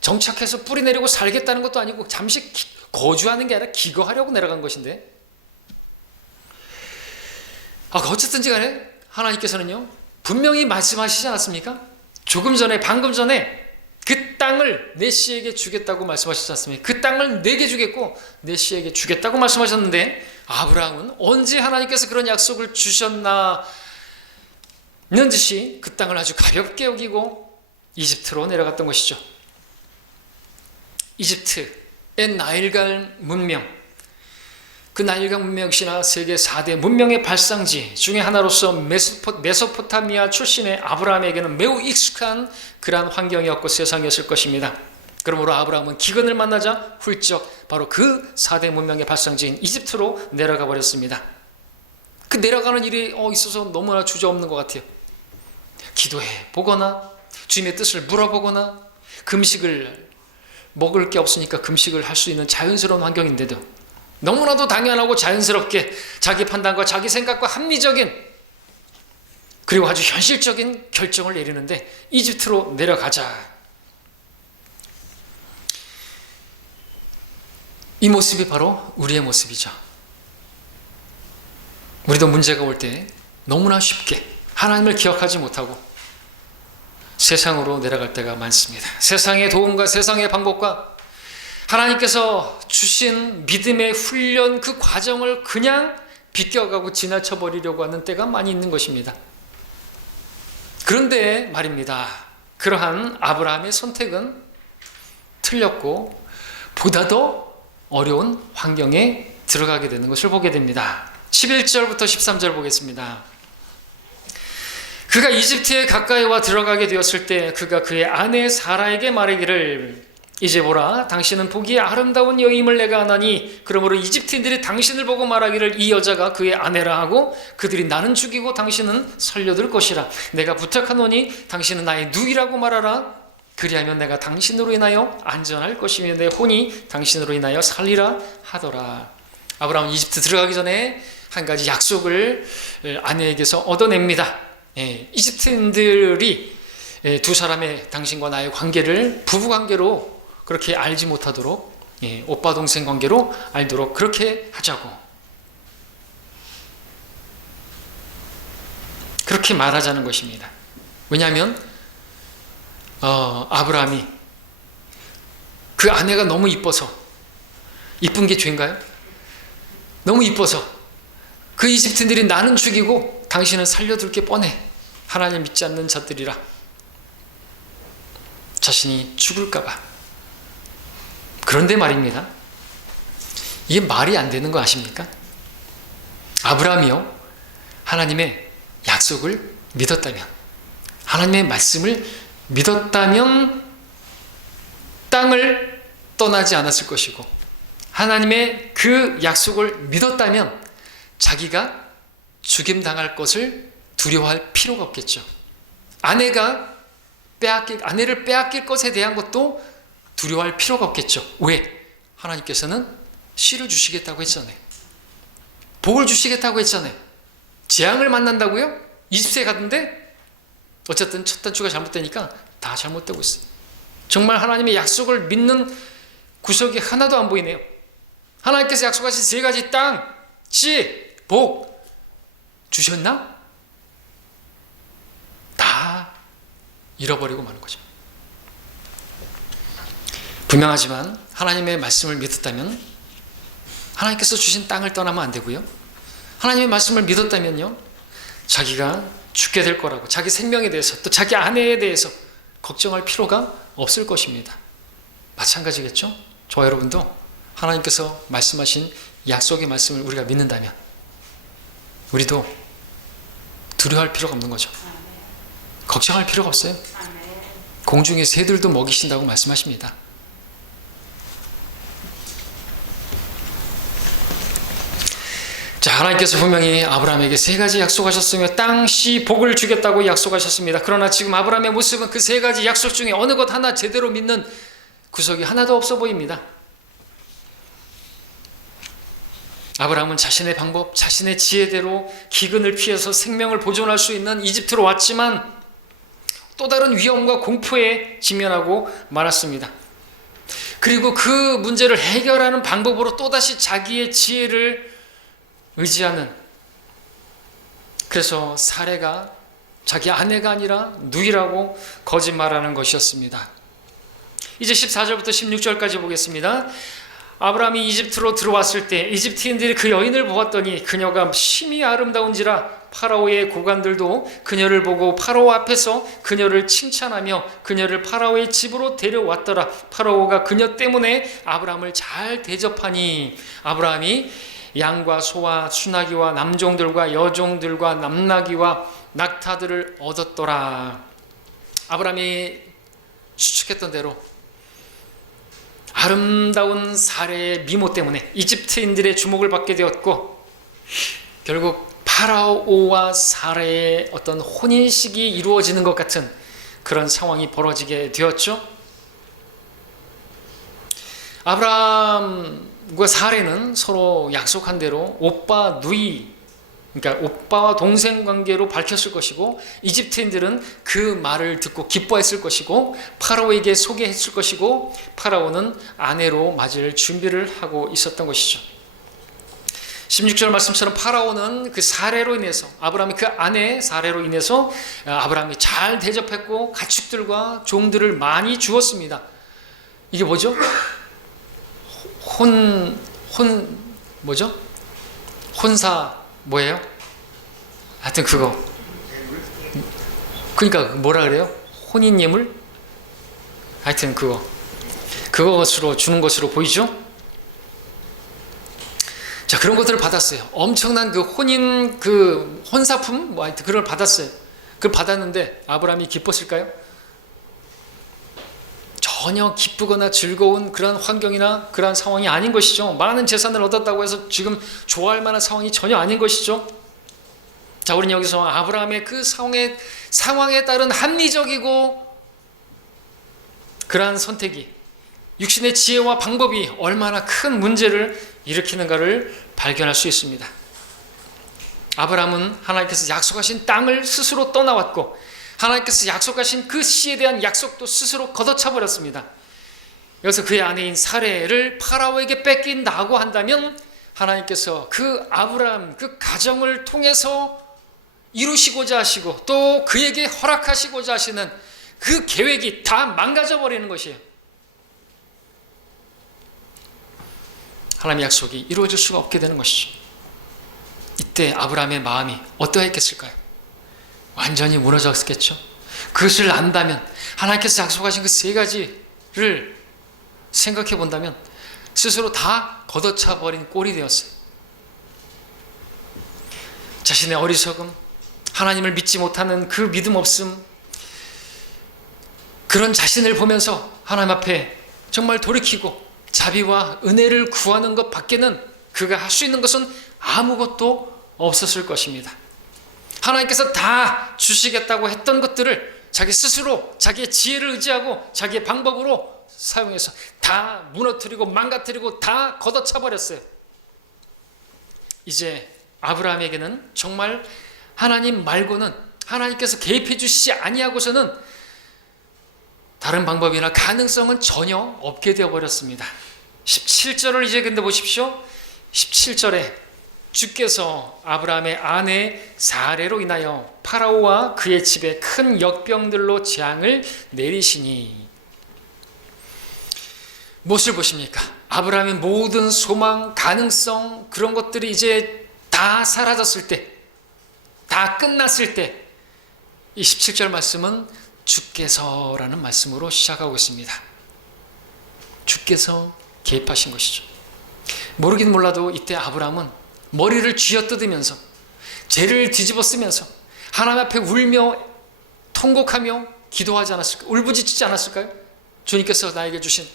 정착해서 뿌리 내리고 살겠다는 것도 아니고 잠시 거주하는 게 아니라 기거하려고 내려간 것인데, 어쨌든지 간에 하나님께서는요 분명히 말씀하시지 않았습니까? 방금 전에 그 땅을 내 씨에게 주겠다고 말씀하셨지 않습니까? 그 땅을 내게 주겠고 내 씨에게 주겠다고 말씀하셨는데, 아브라함은 언제 하나님께서 그런 약속을 주셨나 는 듯이 그 땅을 아주 가볍게 여기고 이집트로 내려갔던 것이죠. 이집트의 나일강 문명, 그 나일강 문명 역시나 세계 4대 문명의 발상지 중에 하나로서 메소포타미아 출신의 아브라함에게는 매우 익숙한 그러한 환경이었고 세상이었을 것입니다. 그러므로 아브라함은 기근을 만나자 훌쩍 바로 그 4대 문명의 발상지인 이집트로 내려가 버렸습니다. 그 내려가는 일이 있어서 너무나 주저없는 것 같아요. 기도해 보거나 주님의 뜻을 물어보거나, 금식을 먹을 게 없으니까 금식을 할 수 있는 자연스러운 환경인데도 너무나도 당연하고 자연스럽게 자기 판단과 자기 생각과 합리적인 그리고 아주 현실적인 결정을 내리는데 이집트로 내려가자. 이 모습이 바로 우리의 모습이죠. 우리도 문제가 올 때 너무나 쉽게 하나님을 기억하지 못하고 세상으로 내려갈 때가 많습니다. 세상의 도움과 세상의 방법과 하나님께서 주신 믿음의 훈련 그 과정을 그냥 비껴가고 지나쳐 버리려고 하는 때가 많이 있는 것입니다. 그런데 말입니다. 그러한 아브라함의 선택은 틀렸고 보다 더 어려운 환경에 들어가게 되는 것을 보게 됩니다. 11절부터 13절 보겠습니다. 그가 이집트에 가까이 와 들어가게 되었을 때 그가 그의 아내 사라에게 말하기를 이제 보라 당신은 보기에 아름다운 여인임을 내가 아나니 그러므로 이집트인들이 당신을 보고 말하기를 이 여자가 그의 아내라 하고 그들이 나는 죽이고 당신은 살려둘 것이라 내가 부탁하노니 당신은 나의 누이라고 말하라 그리하면 내가 당신으로 인하여 안전할 것이며 내 혼이 당신으로 인하여 살리라 하더라. 아브라함은 이집트 들어가기 전에 한 가지 약속을 아내에게서 얻어냅니다. 이집트인들이 두 사람의 당신과 나의 관계를 부부관계로 그렇게 알지 못하도록 오빠 동생 관계로 알도록 그렇게 하자고 그렇게 말하자는 것입니다. 왜냐하면 아브라함이 그 아내가 너무 이뻐서 이쁜 게 죄인가요? 너무 이뻐서 그 이집트인들이 나는 죽이고 당신은 살려둘 게 뻔해 하나님 믿지 않는 자들이라 자신이 죽을까봐. 그런데 말입니다. 이게 말이 안 되는 거 아십니까? 아브라함이요 하나님의 약속을 믿었다면 하나님의 말씀을 믿었다면 땅을 떠나지 않았을 것이고 하나님의 그 약속을 믿었다면 자기가 죽임당할 것을 두려워할 필요가 없겠죠. 아내를 빼앗길 것에 대한 것도 두려워할 필요가 없겠죠. 왜? 하나님께서는 씨를 주시겠다고 했잖아요. 복을 주시겠다고 했잖아요. 재앙을 만난다고요? 이집트에 갔는데 어쨌든 첫 단추가 잘못되니까 다 잘못되고 있어요. 정말 하나님의 약속을 믿는 구석이 하나도 안 보이네요. 하나님께서 약속하신 세 가지 땅, 씨, 복 주셨나? 다 잃어버리고 마는 거죠. 분명하지만 하나님의 말씀을 믿었다면 하나님께서 주신 땅을 떠나면 안 되고요. 하나님의 말씀을 믿었다면요. 자기가 죽게 될 거라고 자기 생명에 대해서 또 자기 아내에 대해서 걱정할 필요가 없을 것입니다. 마찬가지겠죠? 저와 여러분도 하나님께서 말씀하신 약속의 말씀을 우리가 믿는다면 우리도 두려워할 필요가 없는 거죠. 걱정할 필요가 없어요. 공중의 새들도 먹이신다고 말씀하십니다. 자, 하나님께서 분명히 아브라함에게 세 가지 약속하셨으며 땅, 씨, 복을 주겠다고 약속하셨습니다. 그러나 지금 아브라함의 모습은 그 세 가지 약속 중에 어느 것 하나 제대로 믿는 구석이 하나도 없어 보입니다. 아브라함은 자신의 방법, 자신의 지혜대로 기근을 피해서 생명을 보존할 수 있는 이집트로 왔지만 또 다른 위험과 공포에 직면하고 말았습니다. 그리고 그 문제를 해결하는 방법으로 또다시 자기의 지혜를 의지하는, 그래서 사례가 자기 아내가 아니라 누이라고 거짓말하는 것이었습니다. 이제 14절부터 16절까지 보겠습니다. 아브라함이 이집트로 들어왔을 때 이집트인들이 그 여인을 보았더니 그녀가 심히 아름다운지라 파라오의 고관들도 그녀를 보고 파라오 앞에서 그녀를 칭찬하며 그녀를 파라오의 집으로 데려왔더라. 파라오가 그녀 때문에 아브라함을 잘 대접하니 아브라함이 양과 소와 수나기와 남종들과 여종들과 남나기와 낙타들을 얻었더라. 아브라함이 추측했던 대로 아름다운 사례의 미모 때문에 이집트인들의 주목을 받게 되었고 결국 파라오와 사례의 어떤 혼인식이 이루어지는 것 같은 그런 상황이 벌어지게 되었죠. 아브라함과 사례는 서로 약속한 대로 오빠 누이 그러니까 오빠와 동생 관계로 밝혔을 것이고, 이집트인들은 그 말을 듣고 기뻐했을 것이고, 파라오에게 소개했을 것이고, 파라오는 아내로 맞을 준비를 하고 있었던 것이죠. 16절 말씀처럼 파라오는 그 사례로 인해서, 아브라함의 그 아내 사례로 인해서 아브라함이 잘 대접했고 가축들과 종들을 많이 주었습니다. 이게 뭐죠? 뭐죠? 혼사 뭐예요? 하여튼 그거. 그러니까 뭐라 그래요? 혼인예물? 하여튼 그것으로 주는 것으로 보이죠? 자, 그런 것들을 받았어요. 엄청난 그 혼사품 뭐 하여튼 그걸 받았어요. 그걸 받았는데 아브라함이 기뻤을까요? 전혀 기쁘거나 즐거운 그런 환경이나 그런 상황이 아닌 것이죠. 많은 재산을 얻었다고 해서 지금 좋아할 만한 상황이 전혀 아닌 것이죠. 자, 우리는 여기서 아브라함의 그 상황에 따른 합리적이고 그러한 선택이, 육신의 지혜와 방법이 얼마나 큰 문제를 일으키는가를 발견할 수 있습니다. 아브라함은 하나님께서 약속하신 땅을 스스로 떠나왔고, 하나님께서 약속하신 그 씨에 대한 약속도 스스로 걷어차버렸습니다. 여기서 그의 아내인 사레를 파라오에게 뺏긴다고 한다면 하나님께서 그 아브라함 그 가정을 통해서 이루시고자 하시고 또 그에게 허락하시고자 하시는 그 계획이 다 망가져 버리는 것이에요. 하나님의 약속이 이루어질 수가 없게 되는 것이죠. 이때 아브라함의 마음이 어떠했겠을까요? 완전히 무너졌겠죠. 그것을 안다면, 하나님께서 약속하신 그 세 가지를 생각해 본다면 스스로 다 걷어차 버린 꼴이 되었어요. 자신의 어리석음, 하나님을 믿지 못하는 그 믿음 없음, 그런 자신을 보면서 하나님 앞에 정말 돌이키고 자비와 은혜를 구하는 것 밖에는 그가 할 수 있는 것은 아무것도 없었을 것입니다. 하나님께서 다 주시겠다고 했던 것들을 자기 스스로 자기의 지혜를 의지하고 자기의 방법으로 사용해서 다 무너뜨리고 망가뜨리고 다 걷어차 버렸어요. 이제 아브라함에게는 정말 하나님 말고는, 하나님께서 개입해 주시지 아니하고서는 다른 방법이나 가능성은 전혀 없게 되어버렸습니다. 17절을 이제 근데 보십시오. 17절에 주께서 아브라함의 아내 사레로 인하여 파라오와 그의 집에 큰 역병들로 재앙을 내리시니. 무엇을 보십니까? 아브라함의 모든 소망, 가능성, 그런 것들이 이제 다 사라졌을 때, 다 끝났을 때, 이 17절 말씀은 주께서라는 말씀으로 시작하고 있습니다. 주께서 개입하신 것이죠. 모르긴 몰라도 이때 아브라함은 머리를 쥐어뜯으면서 죄를 뒤집어 쓰면서 하나님 앞에 울며 통곡하며 기도하지 않았을까요? 울부짖지 않았을까요? 주님께서 나에게 주신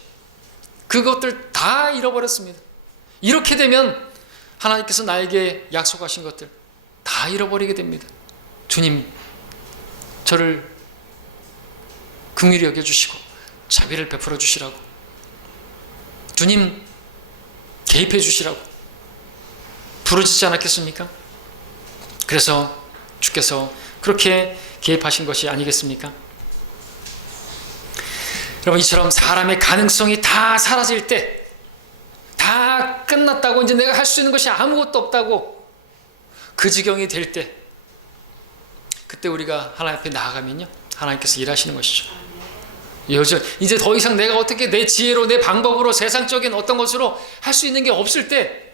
그것들 다 잃어버렸습니다. 이렇게 되면 하나님께서 나에게 약속하신 것들 다 잃어버리게 됩니다. 주님, 저를 긍휼히 여겨주시고 자비를 베풀어 주시라고, 주님 개입해 주시라고 부르짖지 않았겠습니까? 그래서 주께서 그렇게 개입하신 것이 아니겠습니까? 여러분, 이처럼 사람의 가능성이 다 사라질 때, 다 끝났다고, 이제 내가 할 수 있는 것이 아무것도 없다고 그 지경이 될 때, 그때 우리가 하나님 앞에 나아가면요, 하나님께서 일하시는 것이죠. 이제 더 이상 내가 어떻게 내 지혜로, 내 방법으로, 세상적인 어떤 것으로 할 수 있는 게 없을 때,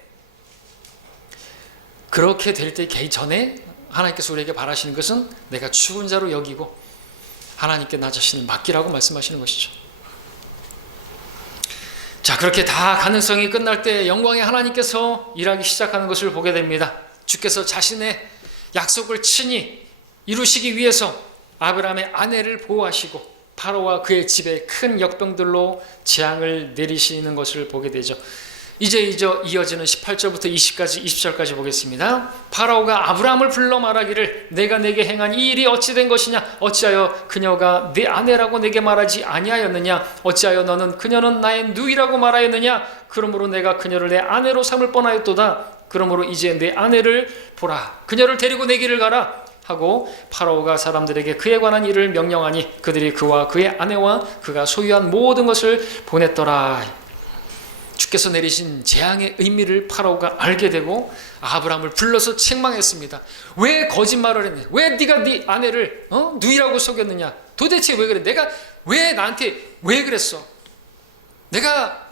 그렇게 될 때 전에 하나님께서 우리에게 바라시는 것은 내가 죽은 자로 여기고 하나님께 나 자신을 맡기라고 말씀하시는 것이죠. 자, 그렇게 다 가능성이 끝날 때 영광의 하나님께서 일하기 시작하는 것을 보게 됩니다. 주께서 자신의 약속을 친히 이루시기 위해서 아브라함의 아내를 보호하시고 파로와 그의 집에 큰 역병들로 재앙을 내리시는 것을 보게 되죠. 이제 이어지는 18절부터 20절까지 보겠습니다. 파라오가 아브라함을 불러 말하기를 내가 내게 행한 이 일이 어찌 된 것이냐? 어찌하여 그녀가 네 아내라고 내게 말하지 아니하였느냐? 어찌하여 너는 그녀는 나의 누이라고 말하였느냐? 그러므로 내가 그녀를 내 아내로 삼을 뻔하였도다. 그러므로 이제 내 아내를 보라. 그녀를 데리고 내 길을 가라 하고 파라오가 사람들에게 그에 관한 일을 명령하니 그들이 그와 그의 아내와 그가 소유한 모든 것을 보냈더라. 주께서 내리신 재앙의 의미를 파라오가 알게 되고 아브라함을 불러서 책망했습니다. 왜 거짓말을 했냐? 왜 네가 네 아내를 누이라고 속였느냐? 도대체 왜 그래? 내가 왜 나한테 왜 그랬어? 내가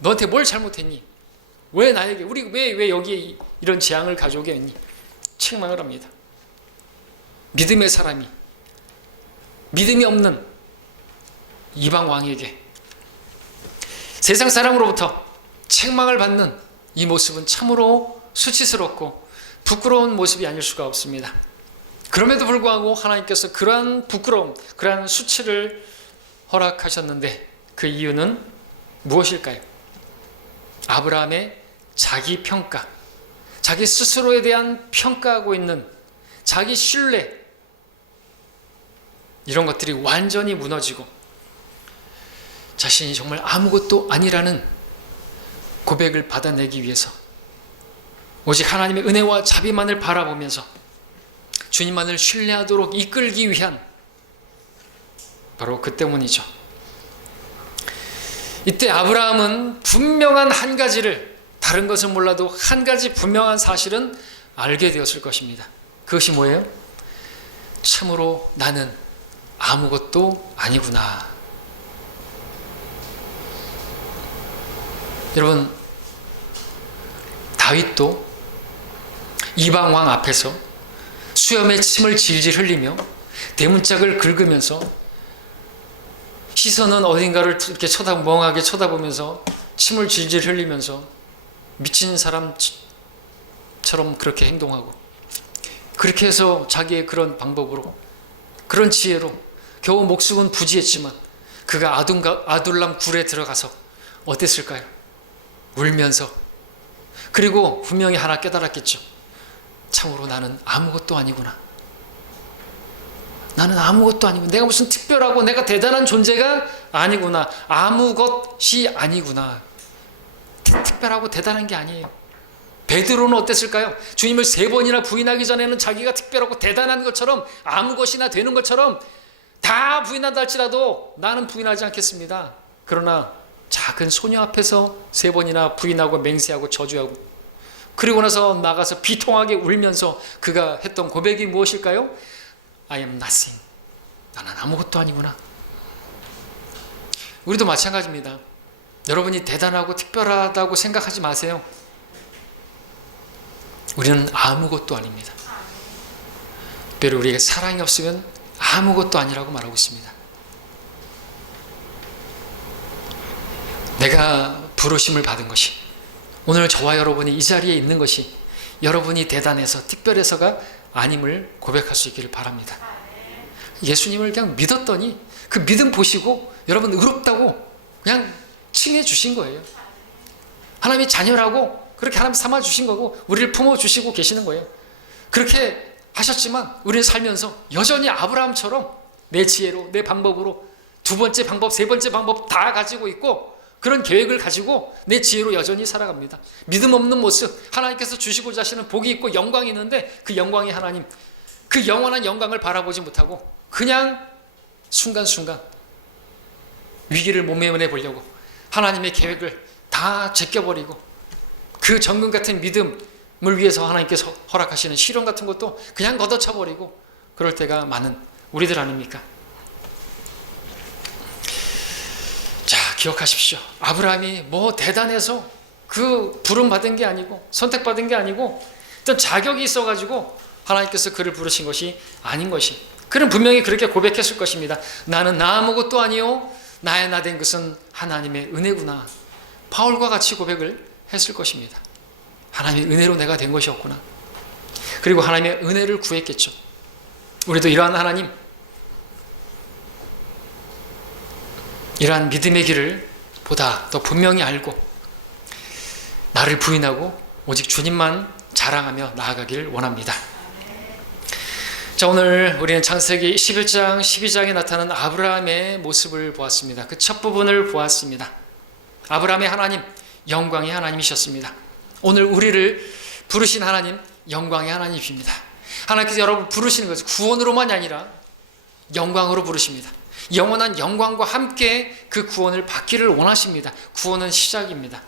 너한테 뭘 잘못했니? 왜 나에게 우리 왜 여기에 이런 재앙을 가져오게 했니? 책망을 합니다. 믿음의 사람이 믿음이 없는 이방 왕에게 세상 사람으로부터 책망을 받는 이 모습은 참으로 수치스럽고 부끄러운 모습이 아닐 수가 없습니다. 그럼에도 불구하고 하나님께서 그러한 부끄러움, 그러한 수치를 허락하셨는데 그 이유는 무엇일까요? 아브라함의 자기 평가, 자기 스스로에 대한 평가하고 있는 자기 신뢰, 이런 것들이 완전히 무너지고 자신이 정말 아무것도 아니라는 고백을 받아내기 위해서 오직 하나님의 은혜와 자비만을 바라보면서 주님만을 신뢰하도록 이끌기 위한 바로 그 때문이죠. 이때 아브라함은 분명한 한 가지를, 다른 것은 몰라도 한 가지 분명한 사실은 알게 되었을 것입니다. 그것이 뭐예요? 참으로 나는 아무것도 아니구나. 여러분, 다윗도 이방 왕 앞에서 수염에 침을 질질 흘리며 대문짝을 긁으면서 시선은 어딘가를 이렇게 멍하게 쳐다보면서 침을 질질 흘리면서 미친 사람처럼 그렇게 행동하고, 그렇게 해서 자기의 그런 방법으로, 그런 지혜로 겨우 목숨은 부지했지만 그가 아둘람 굴에 들어가서 어땠을까요? 울면서, 그리고 분명히 하나 깨달았겠죠. 참으로 나는 아무것도 아니구나. 나는 아무것도 아니고 내가 무슨 특별하고 내가 대단한 존재가 아니구나. 아무것이 아니구나. 특별하고 대단한 게 아니에요. 베드로는 어땠을까요? 주님을 3번이나 부인하기 전에는 자기가 특별하고 대단한 것처럼, 아무것이나 되는 것처럼 다 부인한다 할지라도 나는 부인하지 않겠습니다. 그러나 작은 소녀 앞에서 3번이나 부인하고 맹세하고 저주하고, 그리고 나서 나가서 비통하게 울면서 그가 했던 고백이 무엇일까요? I am nothing. 나는 아무것도 아니구나. 우리도 마찬가지입니다. 여러분이 대단하고 특별하다고 생각하지 마세요. 우리는 아무것도 아닙니다. 특별히 우리에게 사랑이 없으면 아무것도 아니라고 말하고 있습니다. 내가 부르심을 받은 것이, 오늘 저와 여러분이 이 자리에 있는 것이 여러분이 대단해서 특별해서가 아님을 고백할 수 있기를 바랍니다. 예수님을 그냥 믿었더니 그 믿음 보시고 여러분 의롭다고 그냥 칭해 주신 거예요. 하나님이 자녀라고 그렇게 하나님 삼아 주신 거고 우리를 품어 주시고 계시는 거예요. 그렇게 하셨지만 우리는 살면서 여전히 아브라함처럼 내 지혜로, 내 방법으로 2번째 방법, 3번째 방법 다 가지고 있고 그런 계획을 가지고 내 지혜로 여전히 살아갑니다. 믿음 없는 모습, 하나님께서 주시고자 하시는 복이 있고 영광이 있는데 그 영광이 하나님, 그 영원한 영광을 바라보지 못하고 그냥 순간순간 위기를 모면해 보려고 하나님의 계획을 다 제껴버리고 그 정금 같은 믿음을 위해서 하나님께서 허락하시는 시련 같은 것도 그냥 걷어차버리고 그럴 때가 많은 우리들 아닙니까? 자, 기억하십시오. 아브라함이 뭐 대단해서 그 부름받은 게 아니고 선택받은 게 아니고 어떤 자격이 있어가지고 하나님께서 그를 부르신 것이 아닌 것이, 그는 분명히 그렇게 고백했을 것입니다. 나는 나 아무것도 아니요 나의 나 된 것은 하나님의 은혜구나. 바울과 같이 고백을 했을 것입니다. 하나님의 은혜로 내가 된 것이었구나. 그리고 하나님의 은혜를 구했겠죠. 우리도 이러한 하나님, 이러한 믿음의 길을 보다 더 분명히 알고 나를 부인하고 오직 주님만 자랑하며 나아가기를 원합니다. 자, 오늘 우리는 창세기 11장, 12장에 나타난 아브라함의 모습을 보았습니다. 그 첫 부분을 보았습니다. 아브라함의 하나님, 영광의 하나님이셨습니다. 오늘 우리를 부르신 하나님, 영광의 하나님이십니다. 하나님께서 여러분을 부르시는 것은 구원으로만이 아니라 영광으로 부르십니다. 영원한 영광과 함께 그 구원을 받기를 원하십니다. 구원은 시작입니다.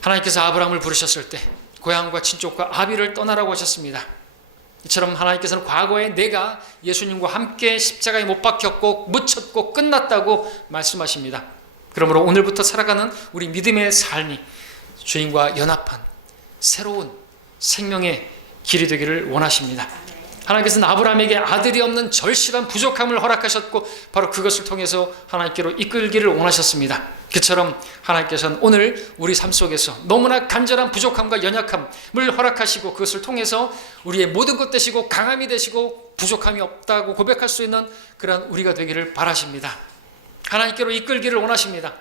하나님께서 아브라함을 부르셨을 때 고향과 친족과 아비를 떠나라고 하셨습니다. 이처럼 하나님께서는 과거에 내가 예수님과 함께 십자가에 못 박혔고 묻혔고 끝났다고 말씀하십니다. 그러므로 오늘부터 살아가는 우리 믿음의 삶이 주님과 연합한 새로운 생명의 길이 되기를 원하십니다. 하나님께서는 아브라함에게 아들이 없는 절실한 부족함을 허락하셨고 바로 그것을 통해서 하나님께로 이끌기를 원하셨습니다. 그처럼 하나님께서는 오늘 우리 삶 속에서 너무나 간절한 부족함과 연약함을 허락하시고 그것을 통해서 우리의 모든 것 되시고 강함이 되시고 부족함이 없다고 고백할 수 있는 그러한 우리가 되기를 바라십니다. 하나님께로 이끌기를 원하십니다.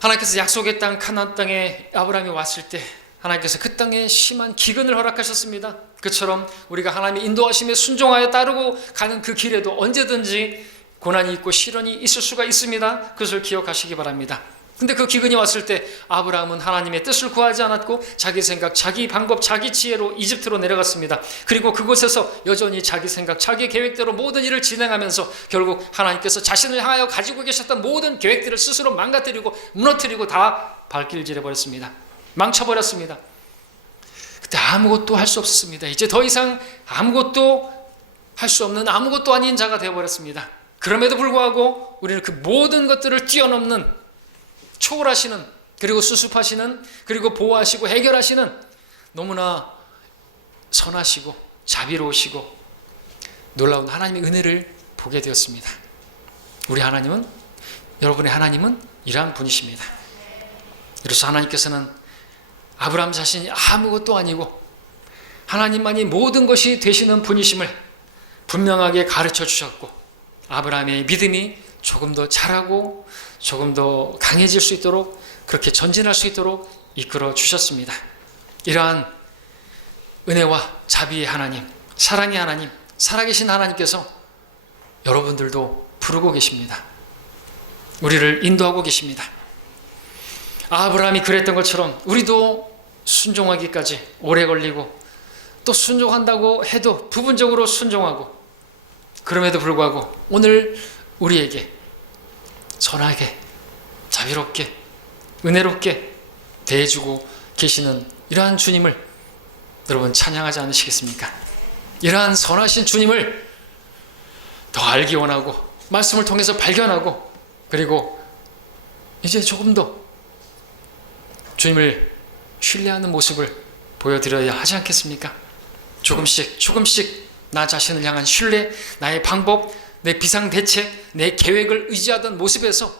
하나님께서 약속의 땅 가나안 땅에 아브라함이 왔을 때 하나님께서 그 땅에 심한 기근을 허락하셨습니다. 그처럼 우리가 하나님의 인도하심에 순종하여 따르고 가는 그 길에도 언제든지 고난이 있고 시련이 있을 수가 있습니다. 그것을 기억하시기 바랍니다. 근데 그 기근이 왔을 때 아브라함은 하나님의 뜻을 구하지 않았고 자기 생각, 자기 방법, 자기 지혜로 이집트로 내려갔습니다. 그리고 그곳에서 여전히 자기 생각, 자기 계획대로 모든 일을 진행하면서 결국 하나님께서 자신을 향하여 가지고 계셨던 모든 계획들을 스스로 망가뜨리고 무너뜨리고 다 발길질해 버렸습니다. 망쳐버렸습니다. 그때 아무것도 할 수 없었습니다. 이제 더 이상 아무것도 할 수 없는 아무것도 아닌 자가 되어버렸습니다. 그럼에도 불구하고 우리는 그 모든 것들을 뛰어넘는 초월하시는, 그리고 수습하시는, 그리고 보호하시고 해결하시는 너무나 선하시고 자비로우시고 놀라운 하나님의 은혜를 보게 되었습니다. 우리 하나님은, 여러분의 하나님은 이러한 분이십니다. 그래서 하나님께서는 아브라함 자신이 아무것도 아니고 하나님만이 모든 것이 되시는 분이심을 분명하게 가르쳐 주셨고 아브라함의 믿음이 조금 더 자라고 조금 더 강해질 수 있도록 그렇게 전진할 수 있도록 이끌어 주셨습니다. 이러한 은혜와 자비의 하나님, 사랑의 하나님, 살아계신 하나님께서 여러분들도 부르고 계십니다. 우리를 인도하고 계십니다. 아브라함이 그랬던 것처럼 우리도 순종하기까지 오래 걸리고 또 순종한다고 해도 부분적으로 순종하고 그럼에도 불구하고 오늘 우리에게 선하게 자비롭게 은혜롭게 대해주고 계시는 이러한 주님을 여러분 찬양하지 않으시겠습니까? 이러한 선하신 주님을 더 알기 원하고 말씀을 통해서 발견하고 그리고 이제 조금 더 주님을 신뢰하는 모습을 보여드려야 하지 않겠습니까? 조금씩 나 자신을 향한 신뢰, 나의 방법, 내 비상대책, 내 계획을 의지하던 모습에서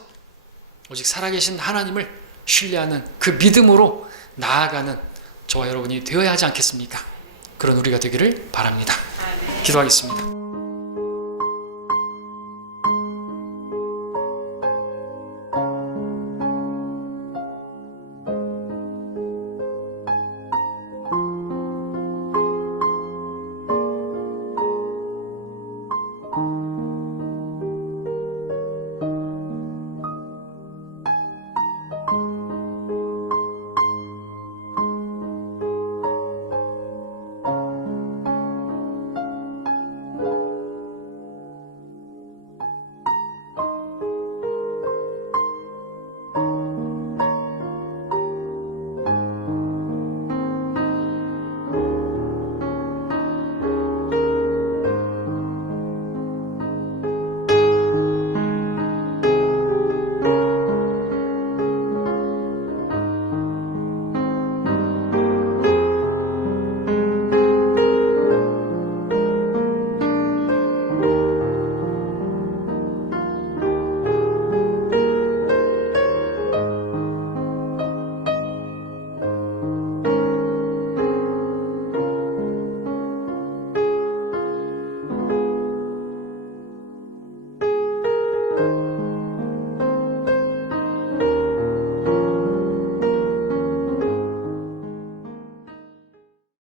오직 살아계신 하나님을 신뢰하는 그 믿음으로 나아가는 저와 여러분이 되어야 하지 않겠습니까? 그런 우리가 되기를 바랍니다. 기도하겠습니다.